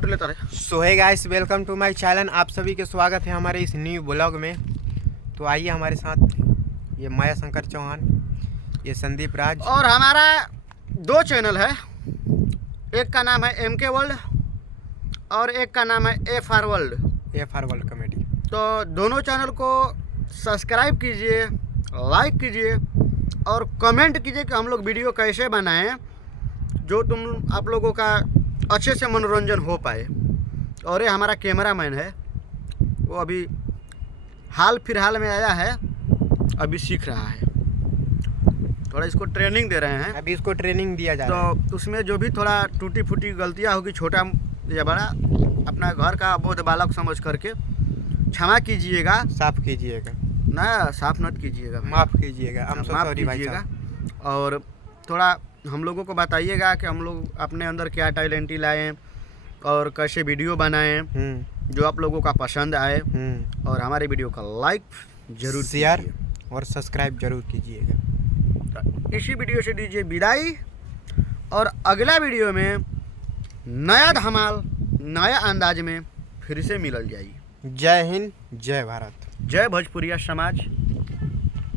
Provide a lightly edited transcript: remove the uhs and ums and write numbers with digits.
So hey guys, welcome to my channel. आप सभी के स्वागत है हमारे इस न्यू ब्लॉग में। तो आइए हमारे साथ ये माया शंकर चौहान, ये संदीप राज, और हमारा दो चैनल है। एक का नाम है MK वर्ल्ड और एक का नाम है FR वर्ल्ड कॉमेडी। तो दोनों चैनल को सब्सक्राइब कीजिए, लाइक कीजिए और कमेंट कीजिए कि हम लोग वीडियो कैसे बनाएं जो आप लोगों का अच्छे से मनोरंजन हो पाए। और ये हमारा कैमरामैन है, वो अभी हाल फिलहाल में आया है, अभी सीख रहा है, थोड़ा इसको ट्रेनिंग दे रहे हैं। अभी इसको ट्रेनिंग दिया जा रहा है। तो उसमें जो भी थोड़ा टूटी फूटी गलतियां होगी, छोटा या बड़ा, अपना घर का बोध बालक समझ करके क्षमा कीजिएगा। साफ कीजिएगा ना, साफ मत कीजिएगा, माफ़ कीजिएगा, माफ कीजिएगा। और थोड़ा हम लोगों को बताइएगा कि हम लोग अपने अंदर क्या टैलेंट लाएँ और कैसे वीडियो बनाएं जो आप लोगों का पसंद आए। और हमारे वीडियो का लाइक जरूर, शेयर और सब्सक्राइब जरूर कीजिएगा। तो इसी वीडियो से दीजिए विदाई, और अगला वीडियो में नया धमाल नया अंदाज में फिर से मिलल जाई। जय हिंद, जय भारत, जय भोजपुरिया समाज।